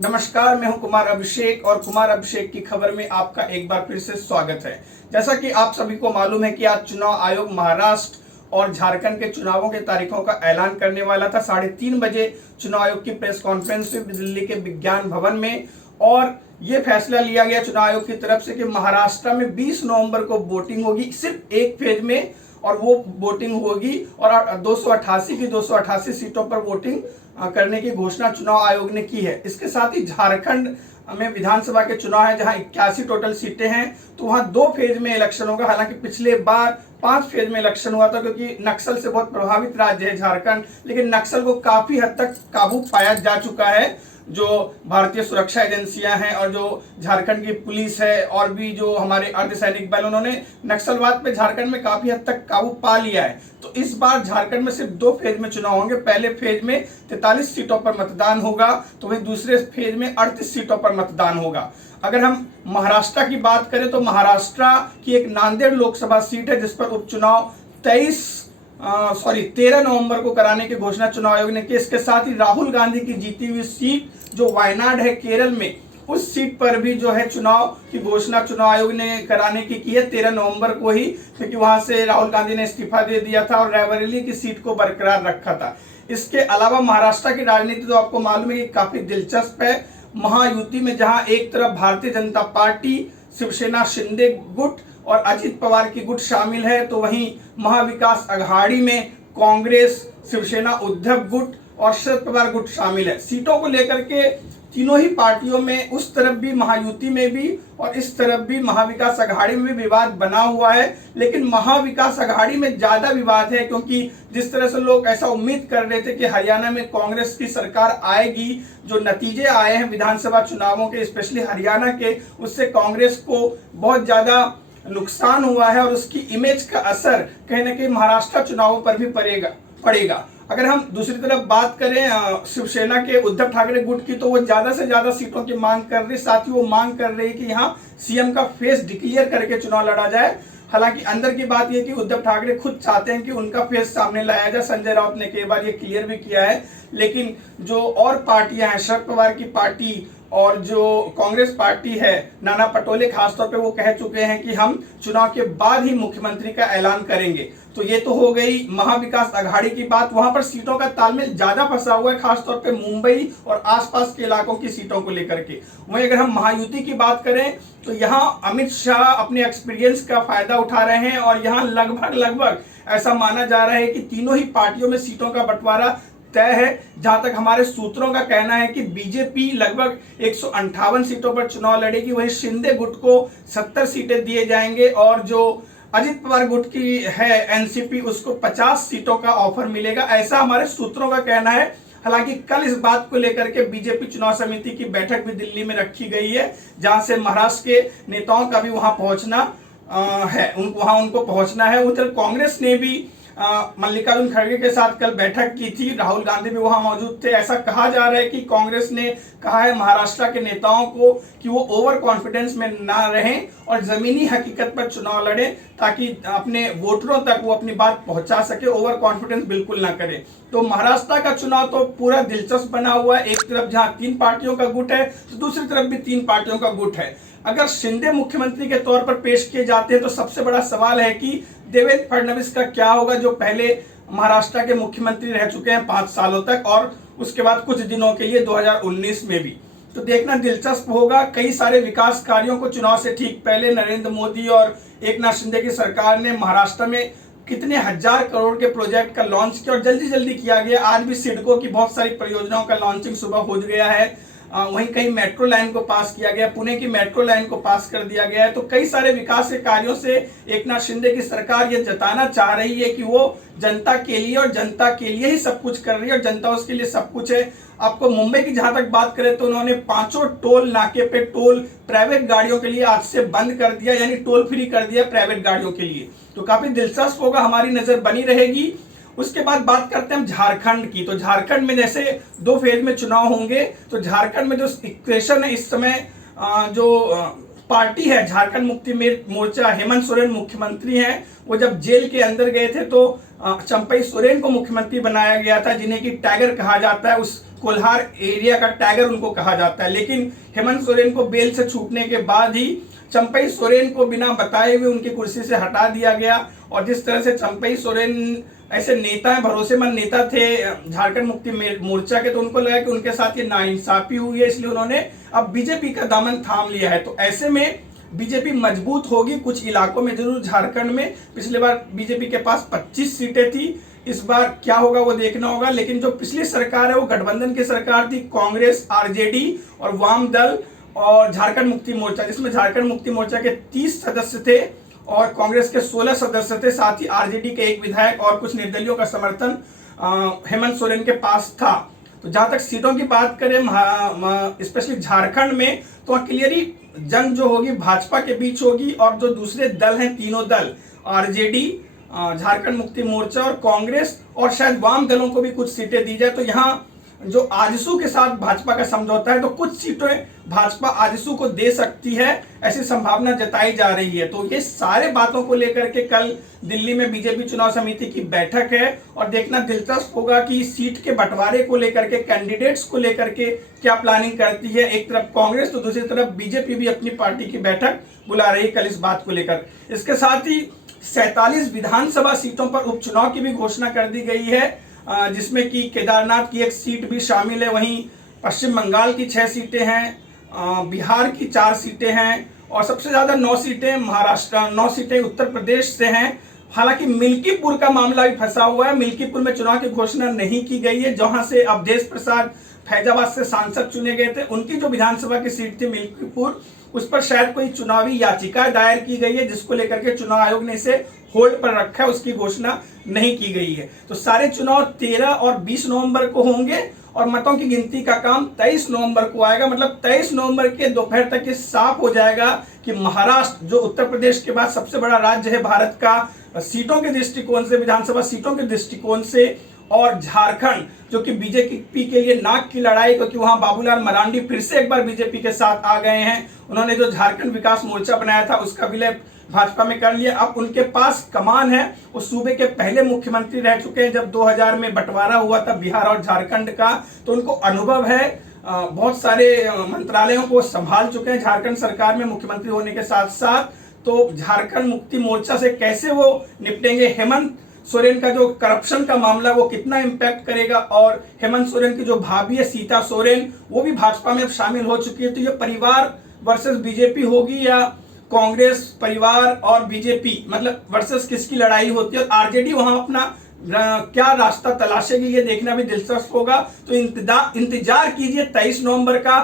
नमस्कार, मैं हूं कुमार अभिषेक और कुमार अभिषेक की खबर में आपका एक बार फिर से स्वागत है। जैसा कि आप सभी को मालूम है कि आज चुनाव आयोग महाराष्ट्र और झारखंड के चुनावों के तारीखों का ऐलान करने वाला था। 3:30 बजे चुनाव आयोग की प्रेस कॉन्फ्रेंस हुई दिल्ली के विज्ञान भवन में और ये फैसला लिया गया चुनाव आयोग की तरफ से कि महाराष्ट्र में 20 नवंबर को वोटिंग होगी, सिर्फ एक फेज में, और वो वोटिंग होगी और 288 की 288 सीटों पर वोटिंग करने की घोषणा चुनाव आयोग ने की है। इसके साथ ही झारखंड में विधानसभा के चुनाव है जहां 81 टोटल सीटें हैं, तो वहां 2 फेज में इलेक्शन होगा। हालांकि पिछले बार 5 फेज में इलेक्शन हुआ था क्योंकि नक्सल से बहुत प्रभावित राज्य है झारखंड, लेकिन नक्सल को काफी हद तक काबू पाया जा चुका है। जो भारतीय सुरक्षा एजेंसियां हैं और जो झारखंड की पुलिस है और भी जो हमारे अर्धसैनिक बल, उन्होंने नक्सलवाद पे झारखंड में काफी हद तक काबू पा लिया है। तो इस बार झारखंड में सिर्फ 2 फेज में चुनाव होंगे। पहले फेज में 43 सीटों पर मतदान होगा, तो वही दूसरे फेज में 38 सीटों पर मतदान होगा। अगर हम महाराष्ट्र की बात करें तो महाराष्ट्र की एक नांदेड़ लोकसभा सीट है जिस पर उपचुनाव 13 नवंबर को कराने की घोषणा चुनाव आयोग ने की। इसके साथ ही राहुल गांधी की जीती हुई सीट जो वायनाड है केरल में, उस सीट पर भी जो है चुनाव की घोषणा चुनाव आयोग ने कराने की है 13 नवंबर को ही, क्योंकि वहां से राहुल गांधी ने इस्तीफा दे दिया था और रायबरेली की सीट को बरकरार रखा था। इसके अलावा महाराष्ट्र की राजनीति तो आपको मालूम है कि काफी दिलचस्प है। महायुति में जहां एक तरफ भारतीय जनता पार्टी, शिवसेना शिंदे गुट और अजित पवार की गुट शामिल है, तो वहीं महाविकास अघाड़ी में कांग्रेस, शिवसेना उद्धव गुट और शरद पवार गुट शामिल है। सीटों को लेकर के तीनों ही पार्टियों में, उस तरफ भी महायुति में भी और इस तरफ भी महाविकास अघाड़ी में भी विवाद बना हुआ है। लेकिन महाविकास अघाड़ी में ज्यादा विवाद है क्योंकि जिस तरह से लोग ऐसा उम्मीद कर रहे थे कि हरियाणा में कांग्रेस की सरकार आएगी, जो नतीजे आए हैं विधानसभा चुनावों के, स्पेशली हरियाणा के, उससे कांग्रेस को बहुत ज्यादा नुकसान हुआ है और उसकी इमेज का असर कहीं ना कहीं महाराष्ट्र चुनावों पर भी पड़ेगा। अगर हम दूसरी तरफ बात करें शिवसेना के उद्धव ठाकरे गुट की, तो वो ज्यादा से ज्यादा सीटों की मांग कर रही, साथ ही वो मांग कर रही कि यहाँ सीएम का फेस डिक्लेयर करके चुनाव लड़ा जाए। हालांकि अंदर की बात यह कि उद्धव ठाकरे खुद चाहते हैं कि उनका फेस सामने लाया जाए। संजय राउत ने कई बार ये क्लियर भी किया है। लेकिन जो और पार्टियां हैं, शरद पवार की पार्टी और जो कांग्रेस पार्टी है, नाना पटोले खासतौर पे वो कह चुके हैं कि हम चुनाव के बाद ही मुख्यमंत्री का ऐलान करेंगे। तो ये तो हो गई महाविकास अघाड़ी की बात। वहां पर सीटों का तालमेल ज्यादा फंसा हुआ है, खासतौर पे मुंबई और आसपास के इलाकों की सीटों को लेकर के। वहीं अगर हम महायुति की बात करें तो यहाँ अमित शाह अपने एक्सपीरियंस का फायदा उठा रहे हैं और यहाँ लगभग ऐसा माना जा रहा है कि तीनों ही पार्टियों में सीटों का बंटवारा तय है। जहां तक हमारे सूत्रों का कहना है कि बीजेपी लगभग 158 सीटों पर चुनाव लड़ेगी, वहीं शिंदे गुट को 70 सीटें दिए जाएंगे और जो अजित पवार गुट की है एनसीपी, उसको 50 सीटों का ऑफर मिलेगा, ऐसा हमारे सूत्रों का कहना है। हालांकि कल इस बात को लेकर के बीजेपी चुनाव समिति की बैठक भी दिल्ली में रखी गई है, जहां से महाराष्ट्र के नेताओं का भी वहां पहुंचना है, वहां उनको पहुंचना है। उधर कांग्रेस ने भी मल्लिकार्जुन खड़गे के साथ कल बैठक की थी, राहुल गांधी भी वहां मौजूद थे। ऐसा कहा जा रहा है कि कांग्रेस ने कहा है महाराष्ट्र के नेताओं को कि वो ओवर कॉन्फिडेंस में ना रहें और जमीनी हकीकत पर चुनाव लड़ें, ताकि अपने वोटरों तक वो अपनी बात पहुंचा सके, ओवर कॉन्फिडेंस बिल्कुल ना करें। तो महाराष्ट्र का चुनाव तो पूरा दिलचस्प बना हुआ है। एक तरफ जहां 3 पार्टियों का गुट है तो दूसरी तरफ भी 3 पार्टियों का गुट है। अगर शिंदे मुख्यमंत्री के तौर पर पेश किए जाते हैं तो सबसे बड़ा सवाल है कि देवेंद्र फडणवीस का क्या होगा, जो पहले महाराष्ट्र के मुख्यमंत्री रह चुके हैं 5 सालों तक और उसके बाद कुछ दिनों के लिए 2019 में भी। तो देखना दिलचस्प होगा। कई सारे विकास कार्यों को चुनाव से ठीक पहले नरेंद्र मोदी और एकनाथ शिंदे की सरकार ने महाराष्ट्र में कितने हजार करोड़ के प्रोजेक्ट का लॉन्च किया और जल्दी किया गया। आज भी सिडको की बहुत सारी परियोजनाओं का लॉन्चिंग सुबह हो गया है। वहीं कहीं मेट्रो लाइन को पास किया गया, पुणे की मेट्रो लाइन को पास कर दिया गया है। तो कई सारे विकास के कार्यों से एकनाथ शिंदे की सरकार ये जताना चाह रही है कि वो जनता के लिए और जनता के लिए ही सब कुछ कर रही है और जनता उसके लिए सब कुछ है। आपको मुंबई की जहां तक बात करें तो उन्होंने 5 टोल नाके पे टोल प्राइवेट गाड़ियों के लिए आज से बंद कर दिया, यानी टोल फ्री कर दिया प्राइवेट गाड़ियों के लिए। तो काफी दिलचस्प होगा, हमारी नजर बनी रहेगी। उसके बाद बात करते हैं हम झारखंड की। तो झारखंड में जैसे 2 फेज में चुनाव होंगे, तो झारखंड में जो इक्वेशन है इस समय, जो पार्टी है झारखंड मुक्ति मोर्चा, हेमंत सोरेन मुख्यमंत्री हैं, वो जब जेल के अंदर गए थे तो चंपई सोरेन को मुख्यमंत्री बनाया गया था, जिन्हें कि टाइगर कहा जाता है। उस कोल्हार एरिया का टाइगर उनको कहा जाता है। लेकिन हेमंत सोरेन को बेल से छूटने के बाद ही चंपई सोरेन को बिना बताए हुए उनकी कुर्सी से हटा दिया गया। और जिस तरह से चंपई सोरेन ऐसे नेता हैं, भरोसेमंद नेता थे झारखंड मुक्ति मोर्चा के, तो उनको लगा कि उनके साथ ये नाइंसाफी हुई है, इसलिए उन्होंने अब बीजेपी का दामन थाम लिया है। तो ऐसे में बीजेपी मजबूत होगी कुछ इलाकों में जरूर झारखंड में। पिछले बार बीजेपी के पास 25 सीटें थी, इस बार क्या होगा वो देखना होगा। लेकिन जो पिछली सरकार है वो गठबंधन की सरकार थी, कांग्रेस, आरजेडी और वाम दल और झारखंड मुक्ति मोर्चा, जिसमें झारखंड मुक्ति मोर्चा के 30 सदस्य थे और कांग्रेस के 16 सदस्य थे। साथ ही आरजेडी के 1 विधायक और कुछ निर्दलियों का समर्थन हेमंत सोरेन के पास था। तो जहां तक सीटों की बात करें स्पेशली झारखंड में, तो क्लियरली जंग जो होगी भाजपा के बीच होगी और जो दूसरे दल हैं, तीनों दल आरजेडी, झारखंड मुक्ति मोर्चा और कांग्रेस और शायद वाम दलों को भी कुछ सीटें दी जाए। तो यहाँ जो आजसू के साथ भाजपा का समझौता है, तो कुछ सीटें भाजपा आजसू को दे सकती है, ऐसी संभावना जताई जा रही है। तो ये सारे बातों को लेकर के कल दिल्ली में बीजेपी चुनाव समिति की बैठक है और देखना दिलचस्प होगा कि सीट के बंटवारे को लेकर के, कैंडिडेट्स को लेकर के क्या प्लानिंग करती है। एक तरफ कांग्रेस तो दूसरी तरफ बीजेपी भी अपनी पार्टी की बैठक बुला रही है कल इस बात को लेकर। इसके साथ ही 47 विधानसभा सीटों पर उपचुनाव की भी घोषणा कर दी गई है, जिसमें कि केदारनाथ की 1 सीट भी शामिल है। वहीं पश्चिम बंगाल की 6 सीटें हैं, बिहार की 4 सीटें हैं और सबसे ज्यादा 9 सीटें महाराष्ट्र, 9 सीटें उत्तर प्रदेश से हैं। हालांकि मिल्कीपुर का मामला भी फंसा हुआ है, मिल्कीपुर में चुनाव की घोषणा नहीं की गई है, जहां से अवधेश प्रसाद फैजाबाद से सांसद चुने गए थे। उनकी जो विधानसभा की सीट थी मिल्कीपुर, उस पर शायद कोई चुनावी याचिका दायर की गई है, जिसको लेकर के चुनाव आयोग ने इसे होल्ड पर रखा है, उसकी घोषणा नहीं की गई है। तो सारे चुनाव 13 और 20 नवंबर को होंगे और मतों की गिनती का काम 23 नवंबर को आएगा। मतलब 23 नवंबर के दोपहर तक ये साफ हो जाएगा कि महाराष्ट्र, जो उत्तर प्रदेश के बाद सबसे बड़ा राज्य है भारत का सीटों के दृष्टिकोण से, विधानसभा सीटों के दृष्टिकोण से, और झारखंड जो कि बीजेपी के लिए नाक की लड़ाई, क्योंकि वहां बाबूलाल मरांडी फिर से एक बार बीजेपी के साथ आ गए हैं। उन्होंने जो झारखंड विकास मोर्चा बनाया था उसका विलय भाजपा में कर लिया। अब उनके पास कमान है, वो सूबे के पहले मुख्यमंत्री रह चुके हैं। जब 2000 में बंटवारा हुआ था बिहार और झारखंड का, तो उनको अनुभव है, बहुत सारे मंत्रालयों को संभाल चुके हैं झारखंड सरकार में मुख्यमंत्री होने के साथ साथ। तो झारखंड मुक्ति मोर्चा से कैसे वो निपटेंगे, हेमंत सोरेन का जो करप्शन का मामला वो कितना इम्पैक्ट करेगा, और हेमंत सोरेन की जो भाभी है सीता सोरेन, वो भी भाजपा में शामिल हो चुकी है। तो ये परिवार वर्सेस बीजेपी होगी या कांग्रेस, परिवार और बीजेपी, मतलब वर्सेस किसकी लड़ाई होती है, और आरजेडी वहां अपना क्या रास्ता तलाशेगी, ये देखना भी दिलचस्प होगा। तो इंतजार कीजिए 23 नवंबर का,